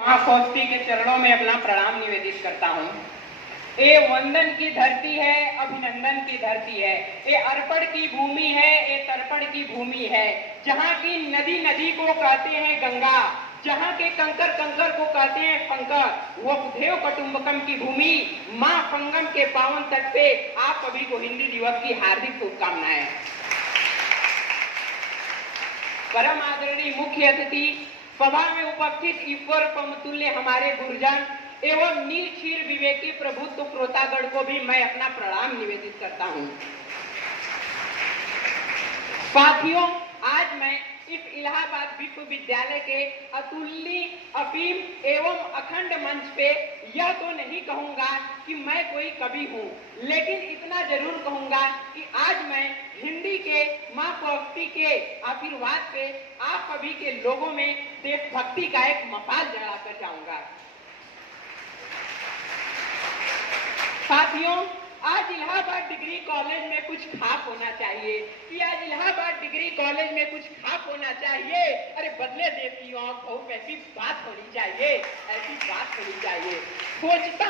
माँ कौस्ती के चरणों में अपना प्रणाम निवेदित करता हूँ। ये वंदन की धरती है, अभिनंदन की धरती है, ये अर्पण की भूमि है, ये तर्पण की भूमि है, जहाँ की नदी नदी को कहते हैं गंगा, जहाँ के कंकर कंकर को कहते हैं पंकर, वो देव कुटुंबकम की भूमि माँ संगम के पावन तट पे आप सभी को हिंदी दिवस की हार्दिक शुभकामनाएं। परम आदरणीय मुख्य अतिथि, सभा में उपस्थित ईश्वर समतुल्य हमारे गुरुजन एवं नीलक्षीर विवेकी प्रभुत्व श्रोतागण को भी मैं अपना प्रणाम निवेदित करता हूँ। साथियों, आज मैं इस इलाहाबाद विश्वविद्यालय के अतुलनीय असीम एवं अखंड मंच पे यह तो नहीं कहूंगा कि मैं कोई कवि हूँ, लेकिन इतना जरूर कहूंगा कि आज मैं हिंदी के माँ कौस्ती के आशीर्वाद से आप सभी के लोगों में देशभक्ति का एक मसाल जलाकर जाऊंगा। साथियों, आज इलाहाबाद डिग्री कॉलेज में कुछ खास होना चाहिए कि आज इलाहाबाद डिग्री कॉलेज में कुछ खास होना चाहिए। अरे बदले देश की बहुत ऐसी बात होनी चाहिए, ऐसी बात होनी चाहिए। सोचता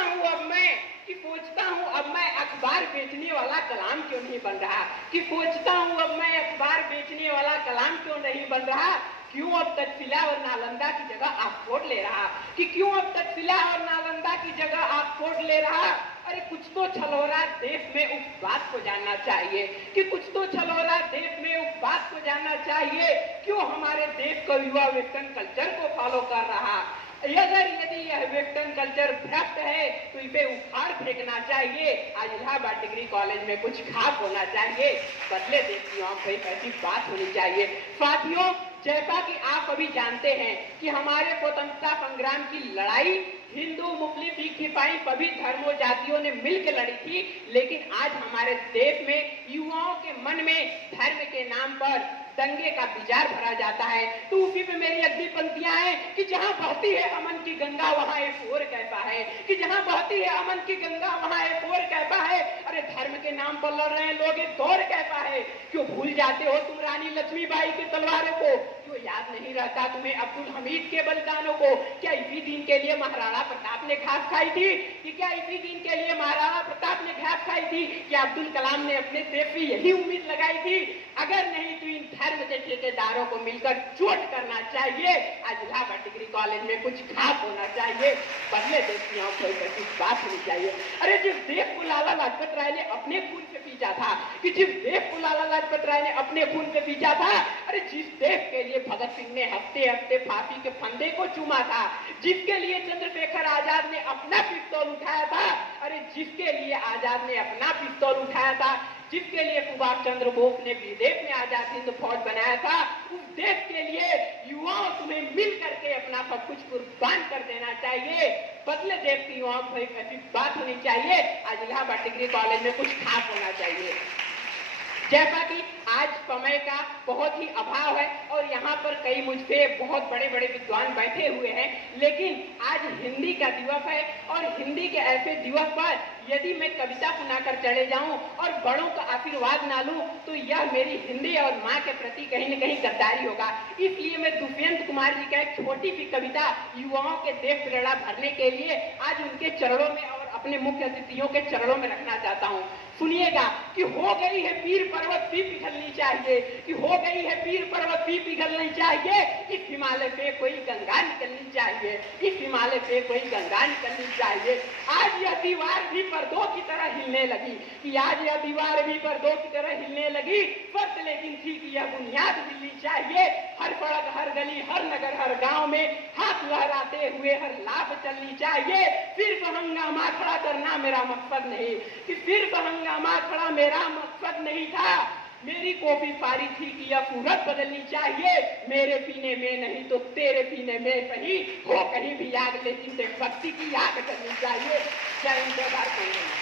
हूँ अब मैं अखबार बेचने वाला कलाम क्यों नहीं बन रहा, कि सोचता हूँ अब मैं अखबार बेचने वाला कलाम क्यों नहीं बन रहा, क्यों अब तक्षशिला और नालंदा की जगह ऑक्सफोर्ड ले रहा, कि क्यों अब तक्षशिला और नालंदा की जगह ऑक्सफोर्ड ले रहा। अरे कुछ तो छलोरा देश में उस बात को जानना चाहिए, कि कुछ तो छलोरा देश में उस बात को जानना चाहिए, क्यों हमारे देश का युवा वेस्टर्न कल्चर को फॉलो कर रहा। यदि यह वेस्टर्न कल्चर भ्रष्ट है तो इसे उखाड़ फेंकना चाहिए। आज इलाहाबाद डिग्री कॉलेज में कुछ खास होना चाहिए, बदले देश की आंख पे ऐसी बात होनी चाहिए। साथियों, जैसा कि आप अभी जानते हैं कि हमारे स्वतंत्रता संग्राम की लड़ाई हिंदू, मुस्लिम, सिख, ईसाई सभी धर्मों जातियों ने मिलकर लड़ी थी, लेकिन आज हमारे देश में युवाओं के मन में धर्म के नाम पर दंगे का विचार भरा जाता है। तो उसी पे मेरी अगली पंक्तियां हैं कि जहां बहती है अमन की गंगा वहां एक शोर कैसा है, कि जहां बहती है अमन की गंगा वहां एक शोर कैसा है। अरे धर्म के नाम पर लड़ रहे हैं लोग, ये दौर कैसा है। क्यों भूल जाते हो तुम रानी लक्ष्मीबाई की तलवारों को, क्यों याद नहीं रहता तुम्हें अब्दुल हमीद के बलिदानों को। क्या इसी दिन के लिए महाराणा प्रताप ने घास खाई थी, कि क्या इसी दिन के लिए महाराणा प्रताप ने घास खाई थी, क्या अब्दुल कलाम ने अपने देश की यही उम्मीद लगाई थी। अगर नहीं तो इन धर्म के ठेकेदारों को मिलकर चोट करना चाहिए। आज इलाहाबाद डिग्री कॉलेज में कुछ खास होना चाहिए, बदले देश की आंखों पर कुछ बात होनी चाहिए। अरे जिस देश को लाला लाजपत राय ने अपने खून से पीछा था, कि जिस देश को लाला लाजपत राय ने अपने खून से पीछा था, अरे जिस देश के लिए भगत सिंह ने हफ्ते हफ्ते फांसी के फंदे को चूमा था, जिसके लिए चंद्रशेखर आजाद ने अपना पिस्तौल उठाया था, अरे जिसके लिए आजाद ने अपना पिस्तौल उठाया था, जिसके लिए सुभाष चंद्र बोस ने विदेश में आजाद हिंद फौज बनाया था, उस देश के लिए युवाओं तुम्हें मिल करके अपना सब कुछ कुर्बान कर देना चाहिए। बदले देश की युवाओं को ऐसी बात होनी चाहिए। आज इलाहाबाद डिग्री कॉलेज में कुछ खास होना चाहिए। जैसा कि आज समय का बहुत ही अभाव है और यहाँ पर कई मुझसे बहुत बड़े बड़े विद्वान बैठे हुए हैं, लेकिन आज हिंदी का दिवस है और हिंदी के ऐसे दिवस पर यदि मैं कविता सुनाकर चले जाऊं और बड़ों का आशीर्वाद ना लूं तो यह मेरी हिंदी और माँ के प्रति कहीं न कहीं गद्दारी होगा। इसलिए मैं दुष्यंत कुमार जी का एक छोटी सी कविता युवाओं के देश प्रेरणा भरने के लिए आज उनके चरणों में और अपने मुख्य अतिथियों के चरणों में रखना चाहता हूँ। सुनिएगा कि हो गई है पीर पर्वत भी पिघलनी चाहिए, कि हो गई है पीर पर्वत भी पिघलनी चाहिए, इस हिमालय से कोई गंगा निकलनी चाहिए, इस हिमालय से कोई गंगा निकलनी चाहिए। आज यह दीवार भी पर्दों की तरह हिलने लगी, कि आज यह दीवार भी पर्दों की तरह हिलने लगी, फर्क लेकिन थी कि यह बुनियाद मिलनी चाहिए। हर सड़क, हर गली, हर नगर, हर गांव में हाथ लहराते हुए हर लाभ चलनी चाहिए। सिर्फ हंगामा खड़ा करना मेरा मकसद नहीं, कि सिर्फ हंगामा खड़ा मेरा मकसद नहीं था। मेरी कोशिश सारी थी कि यह सूरत बदलनी चाहिए। मेरे पीने में नहीं तो तेरे पीने में सही हो कहीं भी आग, लेकिन देशभक्ति की आग करनी चाहिए। जय हिंद, जय भारत।